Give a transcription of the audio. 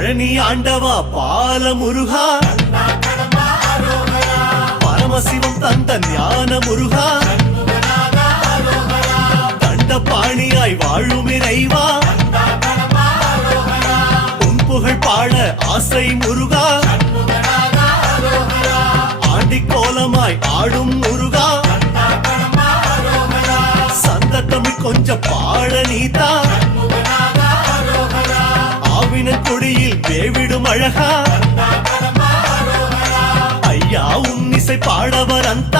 பழனி ஆண்டவா பால முருகா, பரமசிவம் தந்த ஞான முருகா, தண்டபாணியாய் வாழும் இறைவா, உன் புகழ் பாட ஆசை முருகா, ஆண்டி கோலமாய் ஆடும் முருகா, சந்த தமிழ் கொஞ்சம் பாட நீதா, ஆவினன் கொடியில் வேவிடும் அழகா, ஐயா உன் இசை பாடவர் அந்த